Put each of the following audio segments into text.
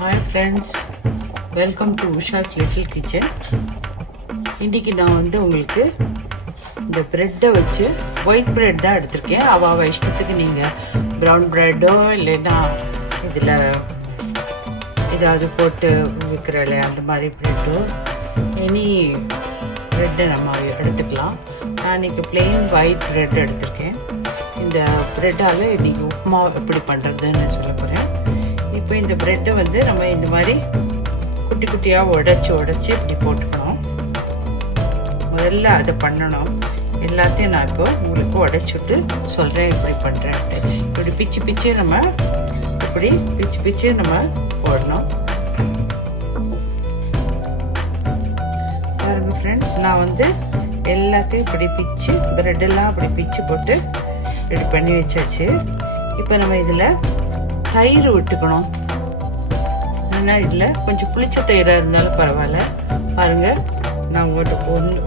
Hi friends, welcome to Usha's Little Kitchen. இன்றைக்கி நான் உங்களுக்கு இந்த ப்ரெட்டை வச்சு ஒயிட் ப்ரெட் தான் எடுத்திருக்கேன். அவள் இஷ்டத்துக்கு நீங்கள் ப்ரௌன் ப்ரெட்டோ இல்லைன்னா இதில் ஏதாவது போட்டு விற்கிறல அந்த மாதிரி ப்ரெட்டோ எனி ப்ரெட்டை நம்ம எடுத்துக்கலாம். நான் இன்றைக்கி பிளெயின் ஒயிட் ப்ரெட் எடுத்திருக்கேன். இந்த ப்ரெட்டால் இன்றைக்கி உப்மா எப்படி பண்ணுறதுன்னு சொல்ல போகிறேன். இப்போ இந்த ப்ரெட்டை நம்ம இந்த மாதிரி குட்டி குட்டியாக உடச்சி இப்படி போட்டுக்கணும். முதல்ல அதை பண்ணணும். எல்லாத்தையும் நான் இப்போ உங்களுக்கு உடைச்சிட்டு சொல்கிறேன் இப்படி பண்ணுறேன்ட்டு. இப்படி பிச்சு நம்ம இப்படி பிச்சு நம்ம போடணும். பாருங்க ஃப்ரெண்ட்ஸ், நான் எல்லாத்தையும் இப்படி பிச்சு ப்ரெட்டெல்லாம் அப்படி பிச்சு போட்டு ரெடி பண்ணி வச்சாச்சு. இப்போ நம்ம இதில் தயிர் விட்டுக்கணும். ஆனால் இதில் கொஞ்சம் புளிச்ச தயிராக இருந்தாலும் பரவாயில்ல. பாருங்கள், நான்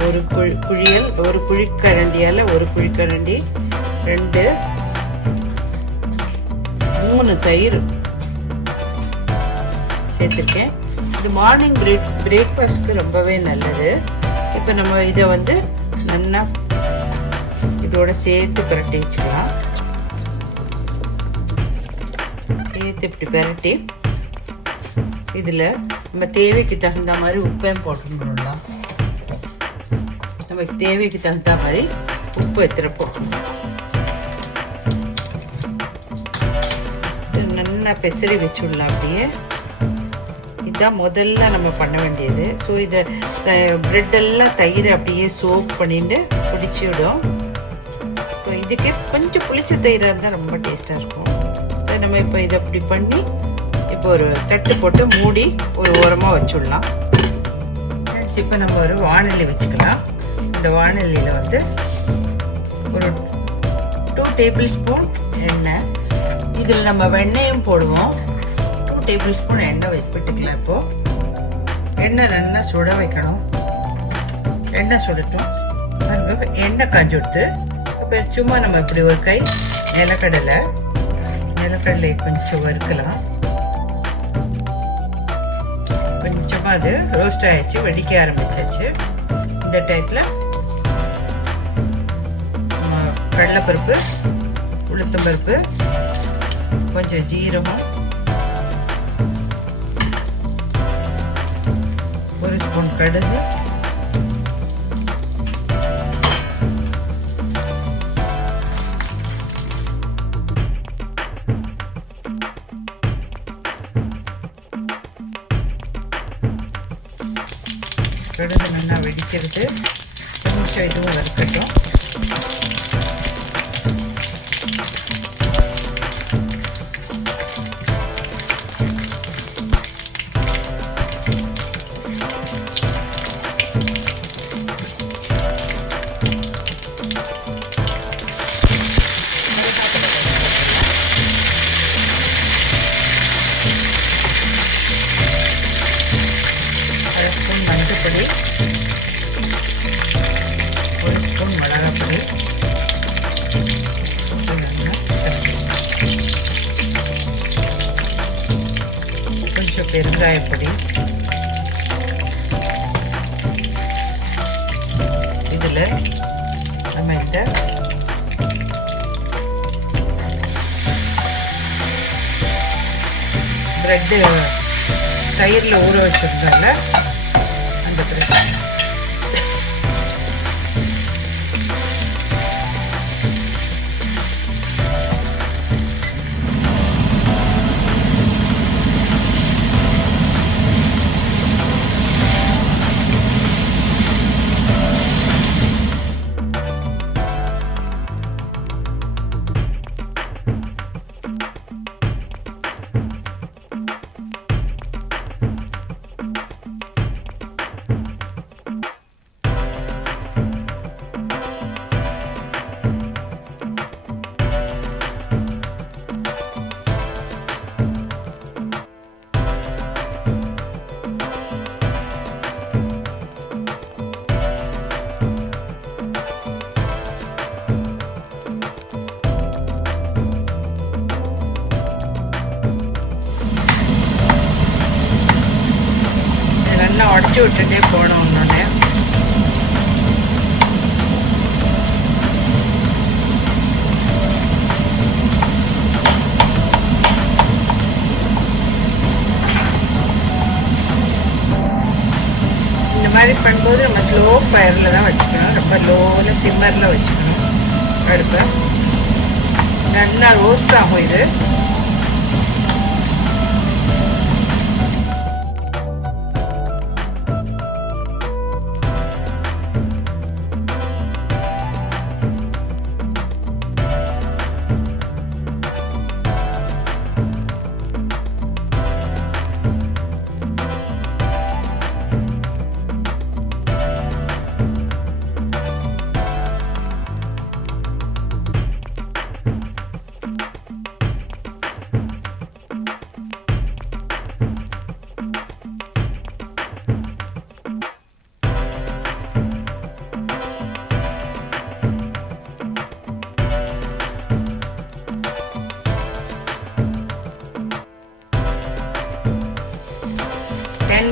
ஒரு குழியல், ஒரு குழிக்கரண்டியால் ஒரு குழிக்கரண்டி 2-3 தயிர் சேர்த்துருக்கேன். இது மார்னிங் பிரேக்ஃபாஸ்ட்க்கு ரொம்பவே நல்லது. இப்போ நம்ம இதை நல்லா இதோட சேர்த்து பிரட்டி வச்சுக்கலாம். சேர்த்து இப்படி பிரட்டி இதில் நம்ம தேவைக்கு தகுந்த மாதிரி உப்பையும் போட்டுக்கணும்லாம். நமக்கு தேவைக்கு தகுந்த மாதிரி உப்பு எத்தனை போடணும். நல்லா பெசரி வச்சுடலாம். அப்படியே இதுதான் முதல்ல நம்ம பண்ண வேண்டியது. ஸோ இதை ப்ரெட்டெல்லாம் தயிர் அப்படியே சோப் பண்ணிட்டு பிடிச்சி விடும். ஸோ இதுக்கே கொஞ்சம் புளிச்ச தயிராக இருந்தால் ரொம்ப டேஸ்ட்டாக இருக்கும். ஸோ நம்ம இப்போ இதை அப்படி பண்ணி இப்போ ஒரு தட்டு போட்டு மூடி ஒரு ஓரமாக வச்சுடலாம். இப்போ நம்ம ஒரு வாணலி வச்சுக்கலாம். இந்த வாணலியில் ஒரு 2 டேபிள் ஸ்பூன் எண்ணெய், இதில் நம்ம வெண்ணெயும் போடுவோம். 2 டேபிள் ஸ்பூன் எண்ணெய் விட்டுக்கலாம். இப்போது எண்ணெய் நல்லா சுட வைக்கணும். எண்ணெய் சுடட்டும். எண்ணெய் காஞ்சி விட்டு இப்போ சும்மா நம்ம இப்படி ஒரு கை நிலக்கடலை கொஞ்சம் வறுக்கலாம். கொஞ்சமாக அது ரோஸ்ட் ஆகிடுச்சு, வெடிக்க ஆரம்பிச்சாச்சு. இந்த டைத்தில் கடலைப்பருப்பு, உளுத்தம்பருப்பு, கொஞ்சம் ஜீரகம், 1 ஸ்பூன் கடுகு, கடுகு நல்லா வெடிக்கிறது. கொஞ்சம் இதுவும் வறுக்கட்டும். கொஞ்சம் பெருங்காயப்பொடி, இதில் நம்ம இந்த ப்ரெட்டு தயிரில் ஊற வச்சிருந்தால அந்த ப்ரெட் பிடிச்சி விட்டுட்டே போனோம் ஒன்று. இந்த மாதிரி பண்ணும்போது நம்ம ஸ்லோ ஃபயரில் தான் வச்சுக்கணும், ரொம்ப லோவில் சிம்மரில் வச்சுக்கணும். அடுப்பை நல்லா ரோஸ்ட் ஆகும் இது.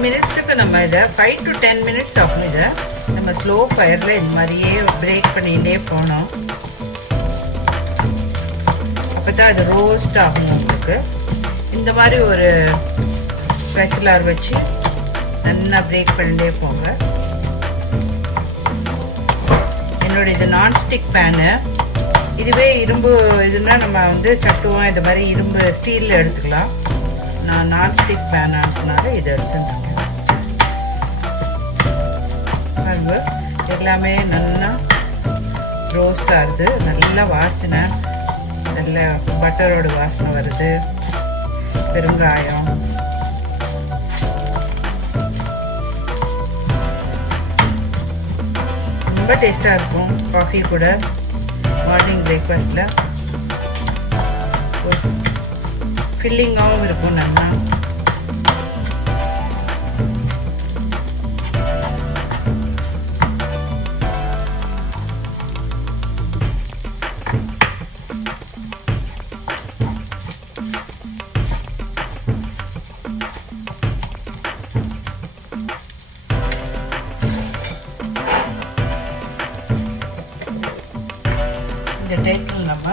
மினிட்ஸுக்கு நம்ம இதை 5 to 10 மினிட்ஸ் ஆகும். இதை நம்ம ஸ்லோ ஃபயரில் இந்த மாதிரியே பிரேக் பண்ணிகிட்டே போனோம். அப்போ தான் அது ரோஸ்ட் ஆகும். உங்களுக்கு இந்த மாதிரி ஒரு ஸ்பெஷலாக வச்சு நல்லா பிரேக் பண்ணிகிட்டே போங்க. என்னோட இது நான்ஸ்டிக் பேனு. இதுவே இரும்பு இதுன்னா நம்ம வந்து சட்டுவோம், இந்த மாதிரி இரும்பு ஸ்டீலில் எடுத்துக்கலாம். நான் நான்ஸ்டிக் பேன் ஆனதுனால இதை எடுத்துட்டுருக்கேன். பாருங்க, எல்லாமே நல்லா ரோஸ்ட் ஆகுது. நல்லா வாசனை, நல்ல பட்டரோட வாசனை வருது. பெருங்காயம், ரொம்ப டேஸ்டாக இருக்கும். காஃபி கூட மார்னிங் பிரேக்ஃபாஸ்ட்டில் ஃபில்லிங்காகவும் இருக்கும். நல்லா இந்த டைப்பில் நம்ம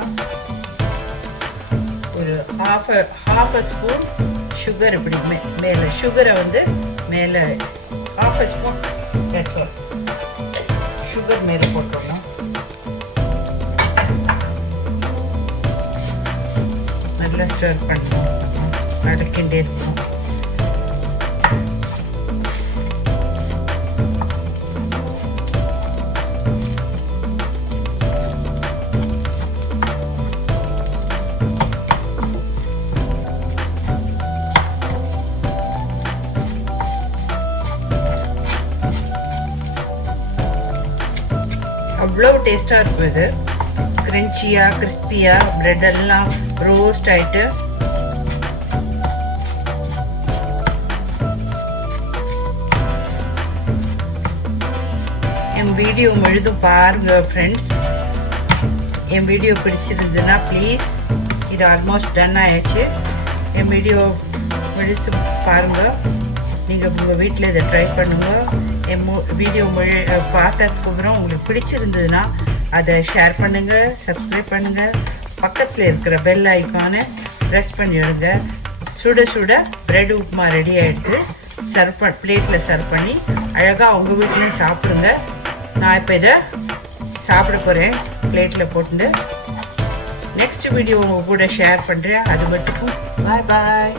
ஒரு half a ஸ்பூன் சுகர் இப்படி மேலே சுகரை வந்து மேலே half a ஸ்பூன் சுகர் மேலே போட்டுடலாம். நல்லா ஸ்டர் பண்ணணும், நடக்கின்றே இருக்கணும். அவ்வளோ டேஸ்ட்டாக இருக்கும். இது கிரன்ச்சியாக கிறிஸ்பியாக ப்ரெட் எல்லாம் ரோஸ்ட் ஆகிட்டு என் வீடியோ முழுதும் பாருங்கள் ஃப்ரெண்ட்ஸ். என் வீடியோ பிடிச்சிருந்ததுன்னா ப்ளீஸ், இது ஆல்மோஸ்ட் டன் ஆயிடுச்சு. என் வீடியோ முழுசு பாருங்கள். நீங்கள் உங்கள் வீட்டில் இதை ட்ரை பண்ணுங்கள். என் வீடியோ பார்த்ததுக்கப்புறம் உங்களுக்கு பிடிச்சிருந்ததுன்னா அதை ஷேர் பண்ணுங்கள், சப்ஸ்கிரைப் பண்ணுங்கள். பக்கத்தில் இருக்கிற பெல் ஐக்கானை ப்ரெஸ் பண்ணிவிடுங்க. சுட சுட ப்ரெட் உப்புமா ரெடி ஆகிடுது. பிளேட்டில் சர்வ் பண்ணி அழகாக உங்கள் வீட்லேயும் சாப்பிடுங்க. நான் இப்போ இதை சாப்பிட போகிறேன் பிளேட்டில் போட்டு. நெக்ஸ்ட் வீடியோ உங்கள் கூட ஷேர் பண்ணுறேன். அது மட்டும் பாய் பாய்.